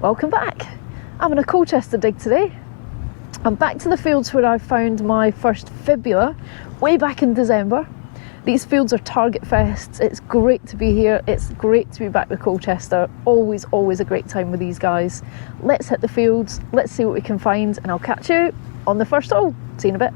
Welcome back. I'm on a Colchester dig today. I'm back to the fields where I found my first fibula way back in December. These fields are target fests. It's great to be here. It's great to be back with Colchester. Always a great time with these guys. Let's hit the fields, let's see what we can find, and I'll catch you on the first hole. See you in a bit.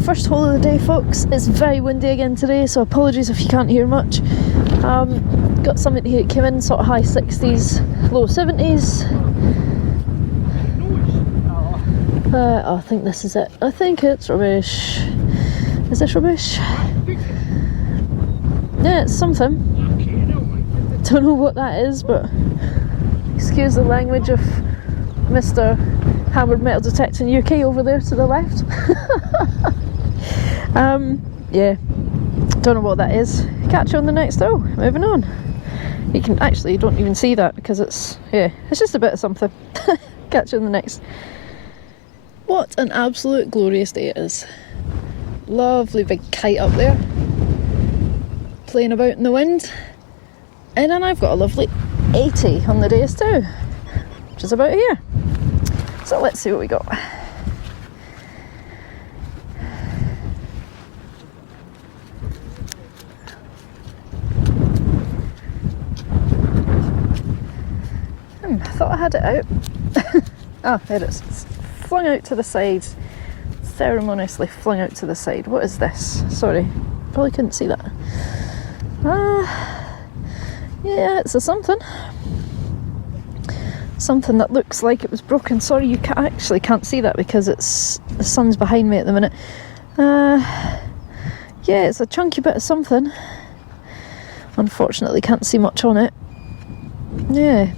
First hole of the day, folks. It's very windy again today, so apologies if you can't hear much. Got something here, it came in sort of high 60s, low 70s. I think this is it. I think it's rubbish. Is this rubbish? Yeah, it's something. Don't know what that is, but excuse the language of Mr. Hammered Metal Detecting UK over there to the left. Yeah, don't know what that is. Catch you on the next hole. Moving on. You can actually, you don't even see that because it's just a bit of something. Catch you on the next. What an absolute glorious day it is. Lovely big kite up there, playing about in the wind. And then I've got a lovely 80 on the days too, which is about here. So let's see what we got. I thought I had it out. Ah, there it is. It's flung out to the side. Ceremoniously flung out to the side. What is this? Sorry, probably couldn't see that. Yeah, it's a something. Something that looks like it was broken. Sorry, you actually can't see that because the sun's behind me at the minute. Yeah, it's a chunky bit of something. Unfortunately, can't see much on it. Yeah.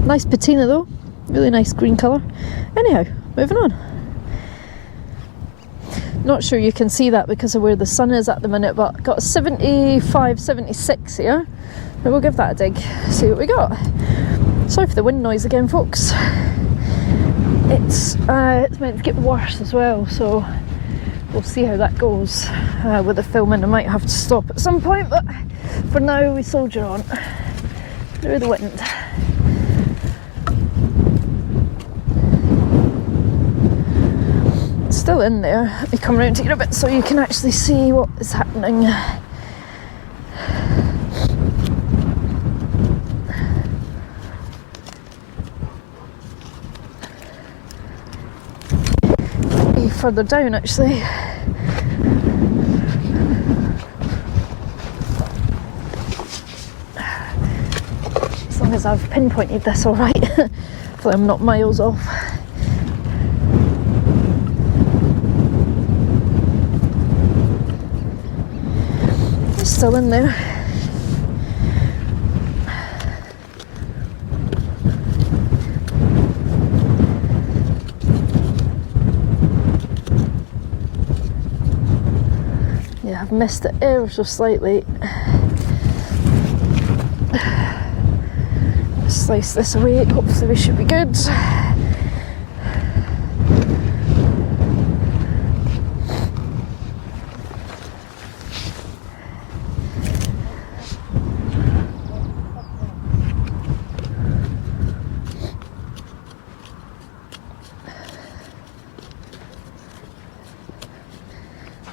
Nice patina though, really nice green colour. Anyhow, moving on. Not sure you can see that because of where the sun is at the minute, but got a 75, 76 here. But we'll give that a dig, see what we got. Sorry for the wind noise again, folks. It's meant to get worse as well, so we'll see how that goes. With the filming I might have to stop at some point, but for now we soldier on through the wind. Still in there. Let me come around here a bit so you can actually see what is happening. Further down actually. As long as I've pinpointed this all right. Hopefully I'm not miles off. Still in there. Yeah, I've missed it ever so slightly. Slice this away, hopefully we should be good.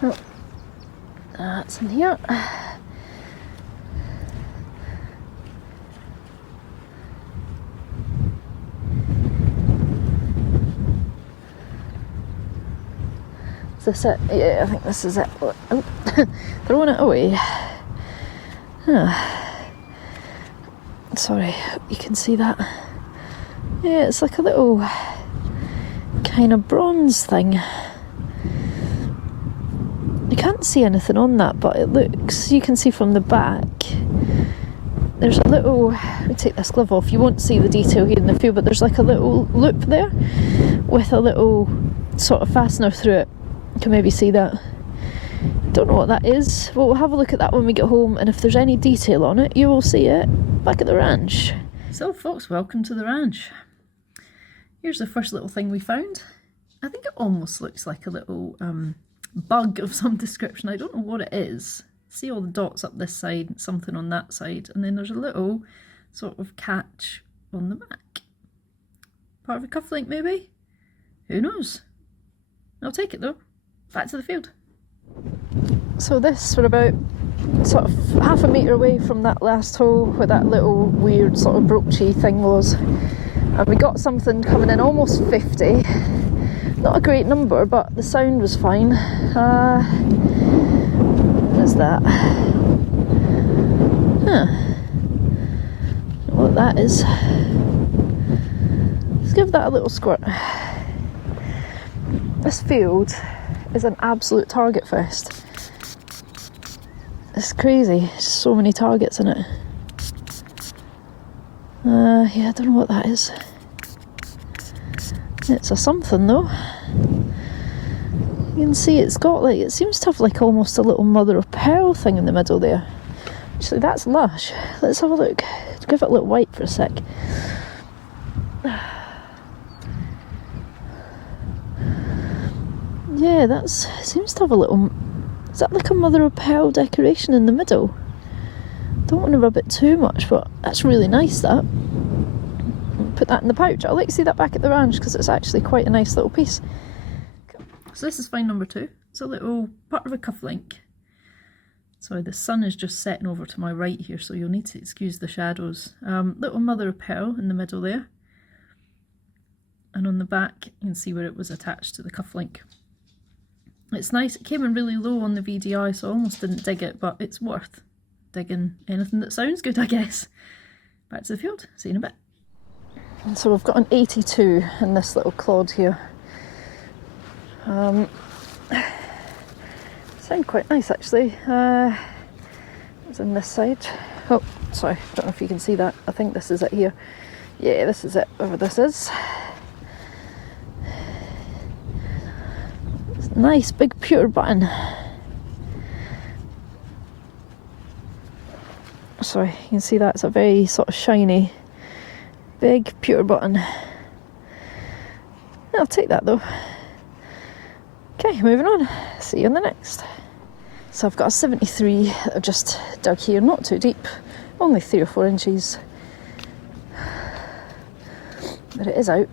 Oh, that's in here. Is this it? Yeah, I think this is it. Oh, throwing it away. Sorry, you can see that. Yeah, it's like a little kind of bronze thing. You can't see anything on that, but it looks, you can see from the back, there's a little, let me take this glove off, you won't see the detail here in the field, but there's like a little loop there with a little sort of fastener through it. You can maybe see that. Don't know what that is. Well, we'll have a look at that when we get home, and if there's any detail on it, you will see it back at the ranch. So folks, welcome to the ranch. Here's the first little thing we found. I think it almost looks like a little bug of some description. I don't know what it is. See all the dots up this side, something on that side, and then there's a little sort of catch on the back. Part of a cufflink maybe? Who knows? I'll take it though. Back to the field. So this, we're about sort of half a metre away from that last hole where that little weird sort of broochy thing was. And we got something coming in almost 50. Not a great number, but the sound was fine. What is that? Huh. Don't know what that is. Let's give that a little squirt. This field is an absolute target fest. It's crazy. There's so many targets in it. Yeah, I don't know what that is. It's a something though. You can see it's got like, it seems to have like almost a little mother of pearl thing in the middle there. Actually, that's lush. Let's have a look. Give it a little white for a sec. Yeah, that's, seems to have a little, is that like a mother of pearl decoration in the middle? Don't want to rub it too much, but that's really nice, that. Put that in the pouch. I'd like to see that back at the ranch because it's actually quite a nice little piece. So this is find number 2. It's a little part of a cufflink. Sorry, the sun is just setting over to my right here, so you'll need to excuse the shadows. Little mother of pearl in the middle there. And on the back, you can see where it was attached to the cufflink. It's nice. It came in really low on the VDI, so I almost didn't dig it, but it's worth digging anything that sounds good, I guess. Back to the field. See you in a bit. And so we've got an 82 in this little clod here. Sound quite nice actually. It's in this side. Oh, sorry, don't know if you can see that. I think this is it here. Yeah, this is it, whatever this is. It's a nice big pewter button. Sorry, you can see that. It's a very sort of shiny big pewter button. I'll take that though. Okay, moving on. See you in the next. So I've got a 73 that I've just dug here, not too deep, only 3 or 4 inches. But it is out.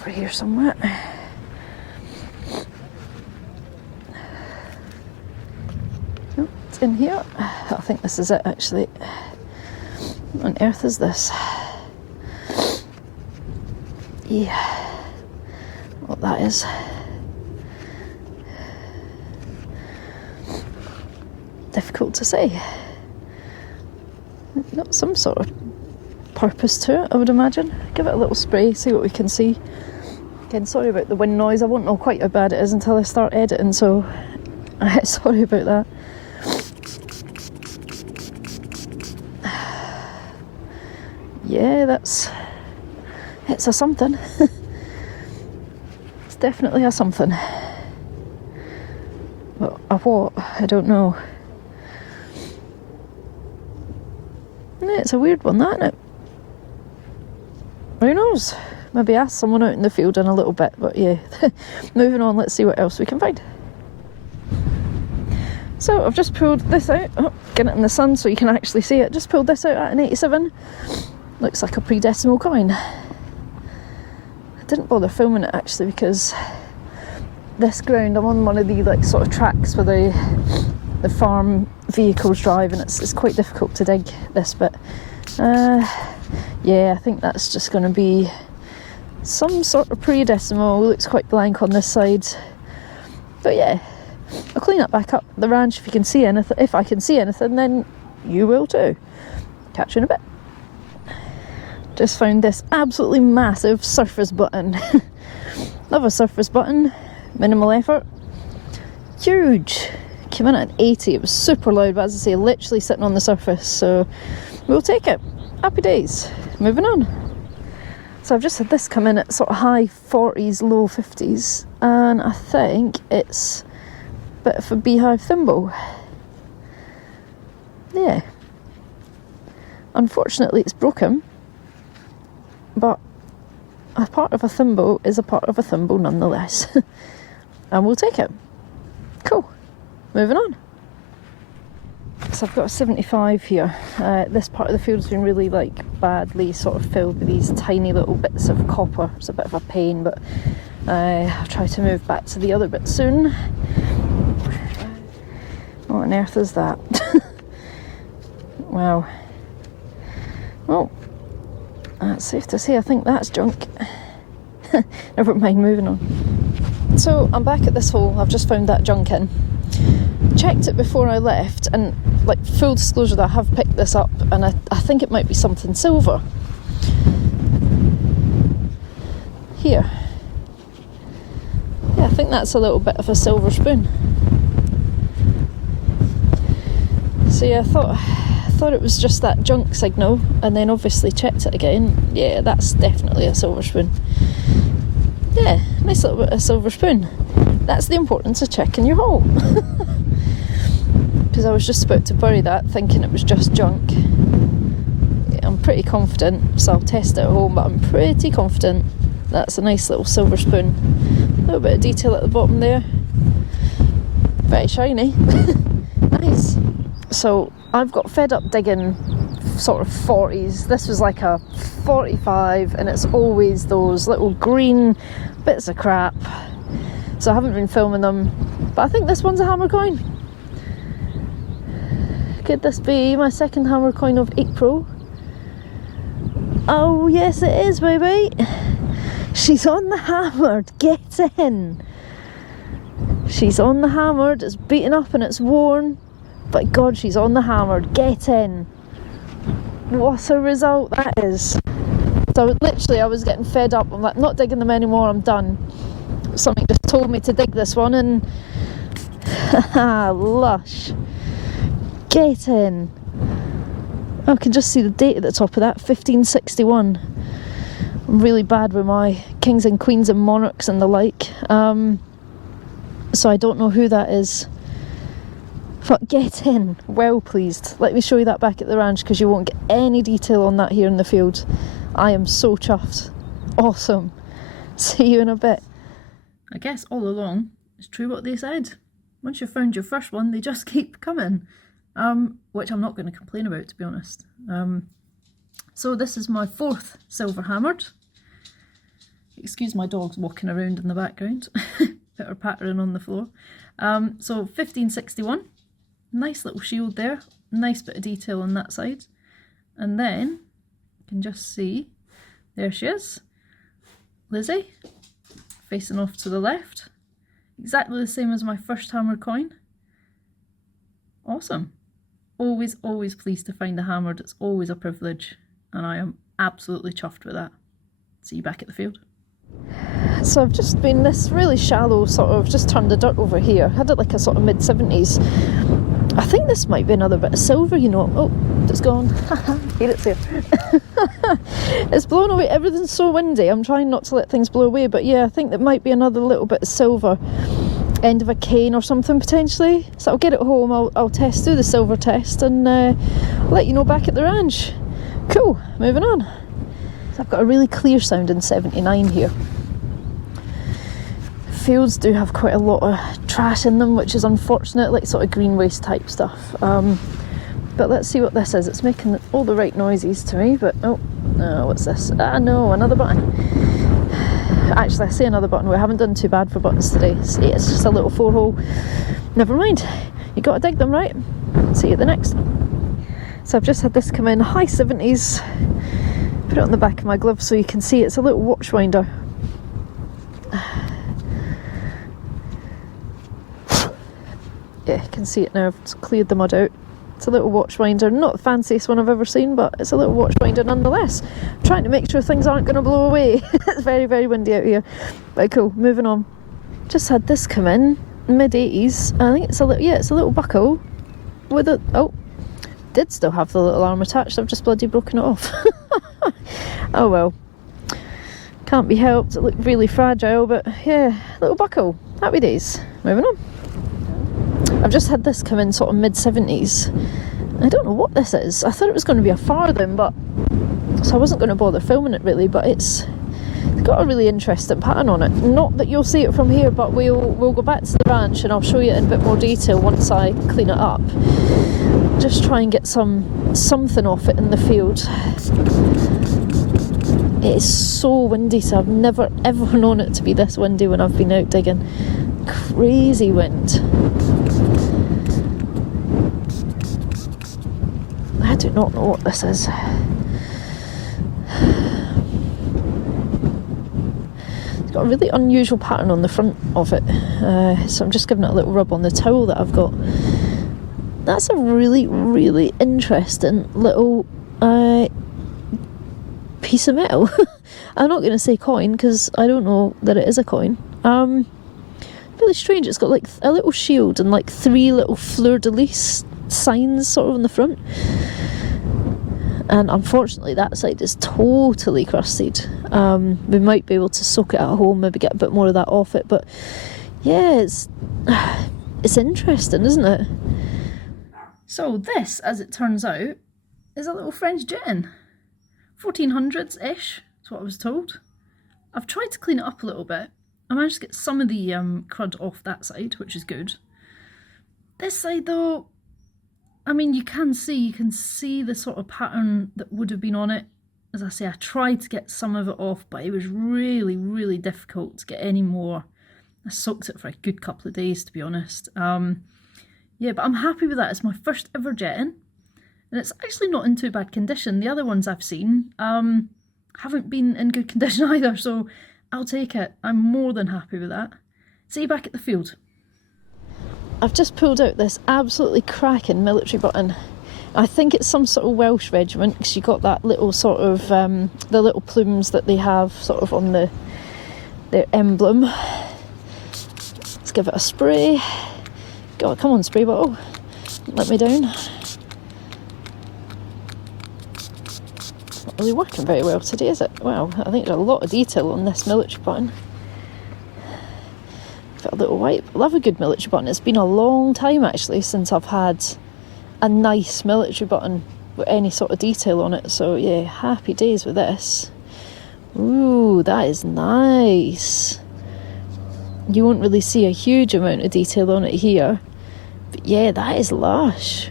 Over here somewhere. Oh, it's in here. I think this is it actually. What on earth is this? Yeah. What that is. Difficult to say. Got some sort of purpose to it, I would imagine. Give it a little spray, see what we can see. Again, sorry about the wind noise. I won't know quite how bad it is until I start editing, so sorry about that. Yeah, it's a something. It's definitely a something. But a what? I don't know. Yeah, it's a weird one, that, isn't it? Who knows? Maybe ask someone out in the field in a little bit, but yeah. Moving on, let's see what else we can find. So I've just pulled this out. Oh, get it in the sun so you can actually see it. Just pulled this out at an 87. Looks like a pre-decimal coin. I didn't bother filming it actually because this ground, I'm on one of the like sort of tracks where the farm vehicles drive, and it's quite difficult to dig this bit. Yeah, I think that's just going to be some sort of pre-decimal. Looks quite blank on this side, but yeah, I'll clean that back up at the ranch. If you can see anything, if I can see anything, then you will too. Catch you in a bit. Just found this absolutely massive surface button. Love a surface button, minimal effort. Huge. Came in at 80, it was super loud, but as I say, literally sitting on the surface, so we'll take it. Happy days. Moving on. So I've just had this come in at sort of high 40s, low 50s, and I think it's a bit of a beehive thimble. Yeah. Unfortunately, it's broken, but a part of a thimble is a part of a thimble nonetheless. And we'll take it. Cool. Moving on. So I've got a 75 here. This part of the field's been really badly sort of filled with these tiny little bits of copper. It's a bit of a pain, but I'll try to move back to the other bit soon. What on earth is that? Wow. Well, that's safe to say I think that's junk. Never mind, moving on. So I'm back at this hole. I've just found that junk in. Checked it before I left, and full disclosure that I have picked this up, and I think it might be something silver. Here. Yeah, I think that's a little bit of a silver spoon. So yeah, I thought it was just that junk signal, and then obviously checked it again. Yeah, that's definitely a silver spoon. Yeah, nice little bit of silver spoon. That's the importance of checking your hole. Because I was just about to bury that thinking it was just junk. Yeah, I'm pretty confident, so I'll test it at home, but I'm pretty confident that's a nice little silver spoon. A little bit of detail at the bottom there. Very shiny. Nice. So I've got fed up digging sort of 40s. This was like a 45, and it's always those little green bits of crap. So I haven't been filming them, but I think this one's a hammer coin. Could this be my second hammer coin of April? Oh yes it is, baby. She's on the hammered, get in. She's on the hammered, it's beaten up and it's worn, but God, she's on the hammered, get in. What a result that is. So literally I was getting fed up, I'm like, not digging them anymore, I'm done. Something just told me to dig this one, and haha, lush. Get in. I can just see the date at the top of that, 1561. I'm really bad with my kings and queens and monarchs and the like, so I don't know who that is. But get in, well pleased. Let me show you that back at the ranch, because you won't get any detail on that here in the field. I am so chuffed. Awesome. See you in a bit. I guess all along, it's true what they said. Once you've found your first one, they just keep coming. Which I'm not going to complain about, to be honest. So this is my fourth silver hammered. Excuse my dogs walking around in the background. Pitter pattering on the floor. So 1561. Nice little shield there. Nice bit of detail on that side. And then, you can just see, there she is. Lizzie. Facing off to the left. Exactly the same as my first hammer coin. Awesome. Always, always pleased to find a hammered. It's always a privilege, and I am absolutely chuffed with that. See you back at the field. So I've just been this really shallow sort of, just turned the dirt over here. Had it like a sort of mid-70s. I think this might be another bit of silver, you know. Oh, it's gone. Here it's here. It's blown away. Everything's so windy. I'm trying not to let things blow away, but yeah, I think that might be another little bit of silver. End of a cane or something potentially. So I'll get it home, I'll test, do the silver test, and let you know back at the ranch. Cool, moving on. So I've got a really clear sounding 79 here. Fields do have quite a lot of trash in them, which is unfortunate, like sort of green waste type stuff. But let's see what this is. It's making all the right noises to me, but oh, no, what's this? Ah no, another button. Actually, I say another button. We haven't done too bad for buttons today. See, it's just a little 4-hole. Never mind. You got to dig them, right? See you at the next. So I've just had this come in high 70s. Put it on the back of my glove so you can see it's a little watch winder. Yeah, you can see it now. I've just cleared the mud out. It's a little watch winder, not the fanciest one I've ever seen, but it's a little watch winder nonetheless. I'm trying to make sure things aren't going to blow away. It's very, very windy out here. But cool, moving on. Just had this come in. mid-80s. I think it's a little, yeah, it's a little buckle with a, oh, did still have the little arm attached. I've just bloody broken it off. Oh well, can't be helped. It looked really fragile, but yeah, little buckle. Happy days. Moving on. I've just had this come in sort of mid-70s. I don't know what this is. I thought it was going to be a farthing, but so I wasn't going to bother filming it really, but it's got a really interesting pattern on it. Not that you'll see it from here, but we'll go back to the ranch and I'll show you in a bit more detail once I clean it up. Just try and get something off it in the field. It is so windy, so I've never ever known it to be this windy when I've been out digging. Crazy wind. I do not know what this is. It's got a really unusual pattern on the front of it, so I'm just giving it a little rub on the towel that I've got. That's a really, really interesting little piece of metal. I'm not going to say coin because I don't know that it is a coin. Really strange. It's got like a little shield and like 3 little fleur-de-lis signs sort of on the front. And unfortunately that side is totally crusted. We might be able to soak it at home, maybe get a bit more of that off it, but yeah, it's interesting, isn't it? So this, as it turns out, is a little French Jetton. 1400s-ish, is what I was told. I've tried to clean it up a little bit. I managed to get some of the crud off that side, which is good. This side though, I mean, you can see the sort of pattern that would have been on it. As I say, I tried to get some of it off, but it was really, really difficult to get any more. I soaked it for a good couple of days, to be honest. Yeah, but I'm happy with that. It's my first ever Jetton, and it's actually not in too bad condition. The other ones I've seen haven't been in good condition either, so I'll take it. I'm more than happy with that. See you back at the field. I've just pulled out this absolutely cracking military button. I think it's some sort of Welsh regiment, because you got that little sort of, the little plumes that they have sort of on their emblem. Let's give it a spray. God, come on, spray bottle. Let me down. It's not really working very well today, is it? Wow, I think there's a lot of detail on this military button. Got a little wipe. I love a good military button. It's been a long time actually since I've had a nice military button with any sort of detail on it. So yeah, happy days with this. Ooh, that is nice. You won't really see a huge amount of detail on it here. But yeah, that is lush.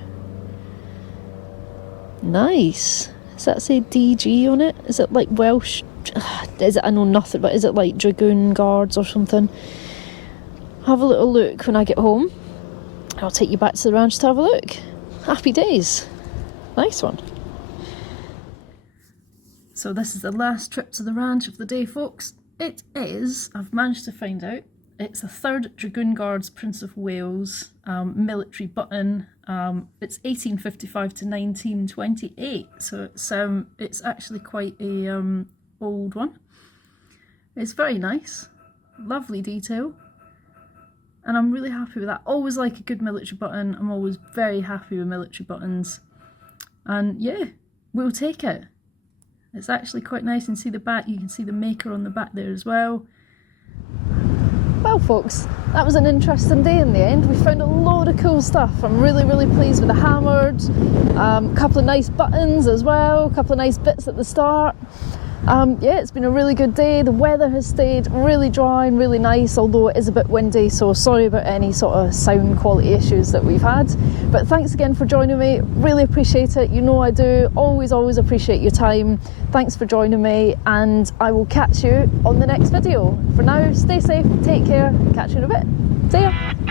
Nice. Does that say DG on it? Is it like Welsh? Is it? I know nothing, but is it like Dragoon Guards or something? Have a little look when I get home. I'll take you back to the ranch to have a look. Happy days. Nice one. So this is the last trip to the ranch of the day, folks. It is, I've managed to find out, it's a 3rd Dragoon Guards Prince of Wales military button. It's 1855 to 1928, so it's actually quite a old one. It's very nice, lovely detail. And I'm really happy with that. Always like a good military button. I'm always very happy with military buttons. And yeah, we'll take it. It's actually quite nice. And see the back, you can see the maker on the back there as well. Well folks, that was an interesting day in the end. We found a load of cool stuff. I'm really, really pleased with the hammered. A couple of nice buttons as well. A couple of nice bits at the start. Yeah, it's been a really good day. The weather has stayed really dry and really nice, although it is a bit windy, so sorry about any sort of sound quality issues that we've had. But thanks again for joining me. Really appreciate it. You know I do. Always, always appreciate your time. Thanks for joining me, and I will catch you on the next video. For now, stay safe, take care, catch you in a bit. See ya.